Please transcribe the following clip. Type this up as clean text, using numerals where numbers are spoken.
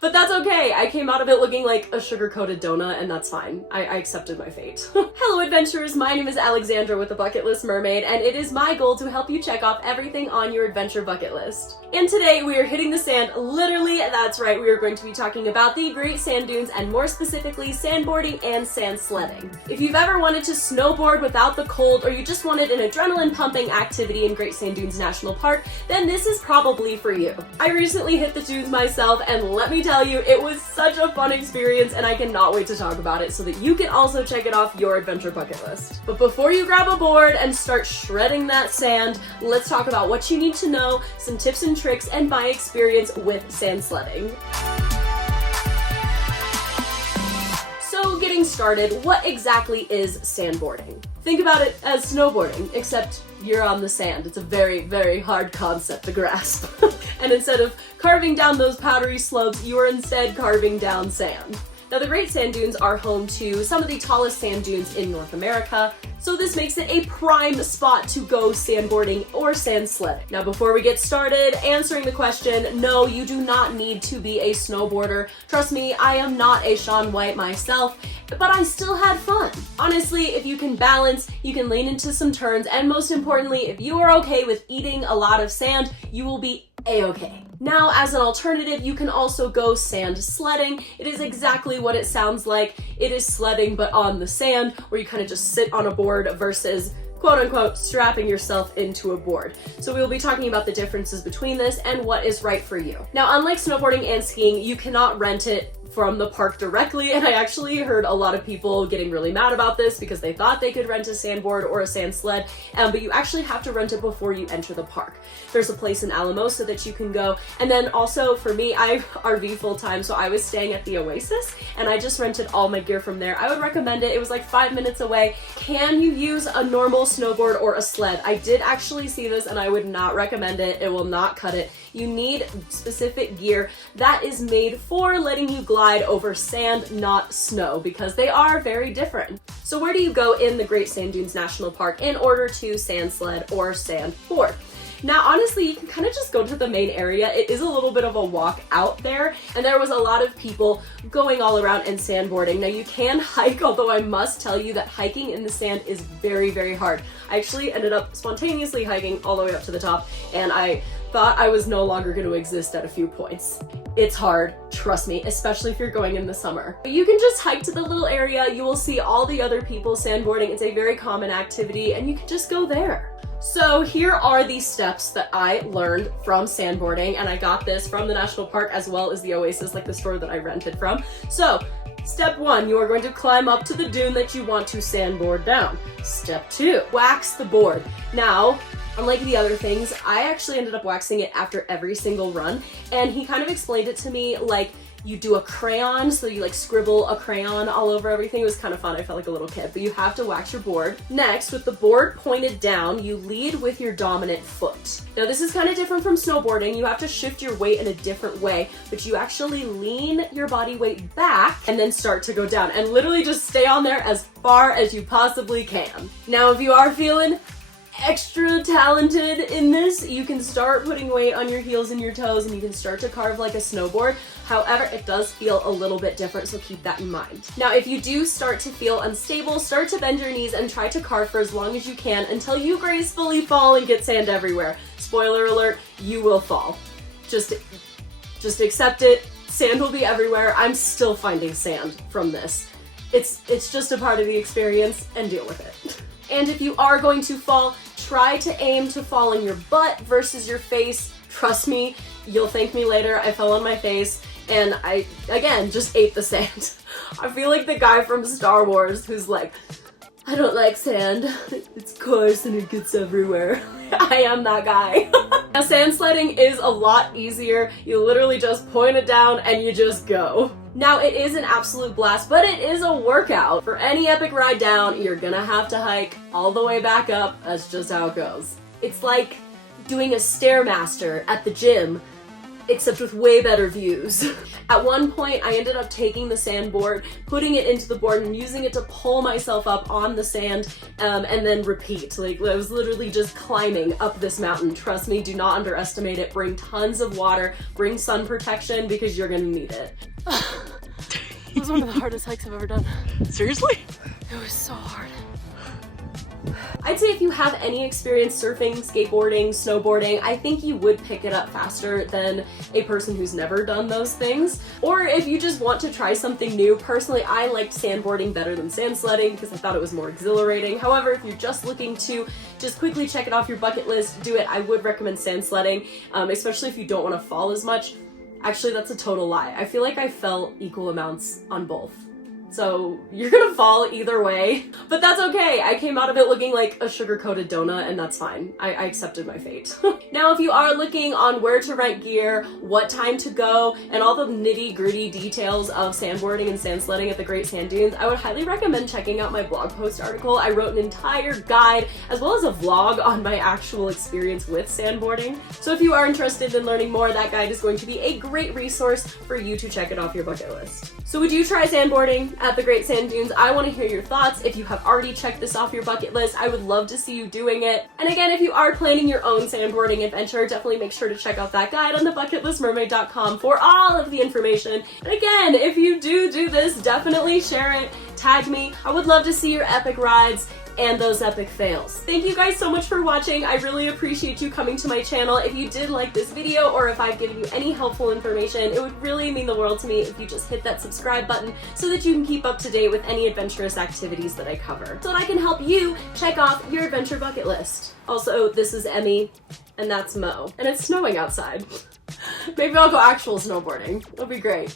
But that's okay. I came out of it looking like a sugar-coated donut, and that's fine. I accepted my fate. Hello adventurers, my name is Alexandra with the Bucket List Mermaid, and it is my goal to help you check off everything on your adventure bucket list. And today we are hitting the sand, literally, that's right, we are going to be talking about the Great Sand Dunes, and more specifically, sandboarding and sand sledding. If you've ever wanted to snowboard without the cold, or you just wanted an adrenaline-pumping activity in Great Sand Dunes National Park, then this is probably for you. I recently hit the dunes myself, and let me tell you, it was such a fun experience, and I cannot wait to talk about it so that you can also check it off your adventure bucket list. But before you grab a board and start shredding that sand, let's talk about what you need to know, some tips and tricks, and my experience with sand sledding. So getting started, what exactly is sandboarding? Think about it as snowboarding, except you're on the sand. It's a very, very hard concept to grasp. And instead of carving down those powdery slopes, you are instead carving down sand. Now, the Great Sand Dunes are home to some of the tallest sand dunes in North America, so this makes it a prime spot to go sandboarding or sand sledding. Now, before we get started answering the question, no, you do not need to be a snowboarder. Trust me, I am not a Shaun White myself, but I still had fun. Honestly, if you can balance, you can lean into some turns, and most importantly, if you are okay with eating a lot of sand, you will be a-okay. Now, as an alternative, you can also go sand sledding. It is exactly what it sounds like. It is sledding, but on the sand, where you kind of just sit on a board versus quote-unquote strapping yourself into a board. So we will be talking about the differences between this and what is right for you. Now, unlike snowboarding and skiing, you cannot rent it from the park directly, and I actually heard a lot of people getting really mad about this because they thought they could rent a sandboard or a sand sled, but you actually have to rent it before you enter the park. There's a place in Alamosa that you can go, and then also for me, I RV full-time, so I was staying at the Oasis, and I just rented all my gear from there. I would recommend it. It was like 5 minutes away. Can you use a normal snowboard or a sled? I did actually see this, and I would not recommend it. It will not cut it. You need specific gear that is made for letting you glide over sand, not snow, because they are very different. So where do you go in the Great Sand Dunes National Park in order to sand sled or sandboard? Now, honestly, you can kind of just go to the main area. It is a little bit of a walk out there, and there was a lot of people going all around and sandboarding. Now, you can hike, although I must tell you that hiking in the sand is very, very hard. I actually ended up spontaneously hiking all the way up to the top, and I thought I was no longer going to exist at a few points. It's hard, trust me, especially if you're going in the summer. But you can just hike to the little area. You will see all the other people sandboarding. It's a very common activity, and you can just go there. So here are the steps that I learned from sandboarding, and I got this from the national park as well as the Oasis, like the store that I rented from. So step 1, you are going to climb up to the dune that you want to sandboard down. Step 2, wax the board. Now, unlike the other things, I actually ended up waxing it after every single run, and he kind of explained it to me like you do a crayon, so you like scribble a crayon all over everything. It was kind of fun. I felt like a little kid, but you have to wax your board. Next, with the board pointed down, you lead with your dominant foot. Now, this is kind of different from snowboarding. You have to shift your weight in a different way, but you actually lean your body weight back and then start to go down, and literally just stay on there as far as you possibly can. Now, if you are feeling extra talented in this, you can start putting weight on your heels and your toes, and you can start to carve like a snowboard. However, it does feel a little bit different, so keep that in mind. Now, if you do start to feel unstable, start to bend your knees and try to carve for as long as you can until you gracefully fall and get sand everywhere. Spoiler alert, you will fall. Just accept it. Sand will be everywhere. I'm still finding sand from this. It's just a part of the experience, and deal with it. And if you are going to fall, try to aim to fall on your butt versus your face. Trust me, you'll thank me later. I fell on my face, and I, again, just ate the sand. I feel like the guy from Star Wars who's like, I don't like sand. It's coarse and it gets everywhere. I am that guy. Now, sand sledding is a lot easier. You literally just point it down and you just go. Now, it is an absolute blast, but it is a workout. For any epic ride down, you're gonna have to hike all the way back up. That's just how it goes. It's like doing a Stairmaster at the gym, except with way better views. At one point, I ended up taking the sandboard, putting it into the board, and using it to pull myself up on the sand, and then repeat. Like, I was literally just climbing up this mountain. Trust me, do not underestimate it. Bring tons of water, bring sun protection, because you're gonna need it. It was one of the hardest hikes I've ever done. Seriously? It was so hard. I'd say if you have any experience surfing, skateboarding, snowboarding, I think you would pick it up faster than a person who's never done those things. Or if you just want to try something new, personally, I liked sandboarding better than sand sledding because I thought it was more exhilarating. However, if you're just looking to just quickly check it off your bucket list, do it, I would recommend sand sledding, especially if you don't want to fall as much. Actually, that's a total lie. I feel like I fell equal amounts on both. So you're gonna fall either way, but that's okay. I came out of it looking like a sugar-coated donut, and that's fine. I accepted my fate. Now, if you are looking on where to rent gear, what time to go, and all the nitty-gritty details of sandboarding and sand sledding at the Great Sand Dunes, I would highly recommend checking out my blog post article. I wrote an entire guide as well as a vlog on my actual experience with sandboarding. So if you are interested in learning more, that guide is going to be a great resource for you to check it off your bucket list. So would you try sandboarding at the Great Sand Dunes? I want to hear your thoughts. If you have already checked this off your bucket list, I would love to see you doing it. And again, if you are planning your own sandboarding adventure, definitely make sure to check out that guide on thebucketlistmermaid.com for all of the information. And again, if you do this, definitely share it, tag me. I would love to see your epic rides and those epic fails. Thank you guys so much for watching. I really appreciate you coming to my channel. If you did like this video, or if I've given you any helpful information, it would really mean the world to me if you just hit that subscribe button so that you can keep up to date with any adventurous activities that I cover, so that I can help you check off your adventure bucket list. Also, this is Emmy, and that's Mo, and it's snowing outside. Maybe I'll go actual snowboarding. It'll be great.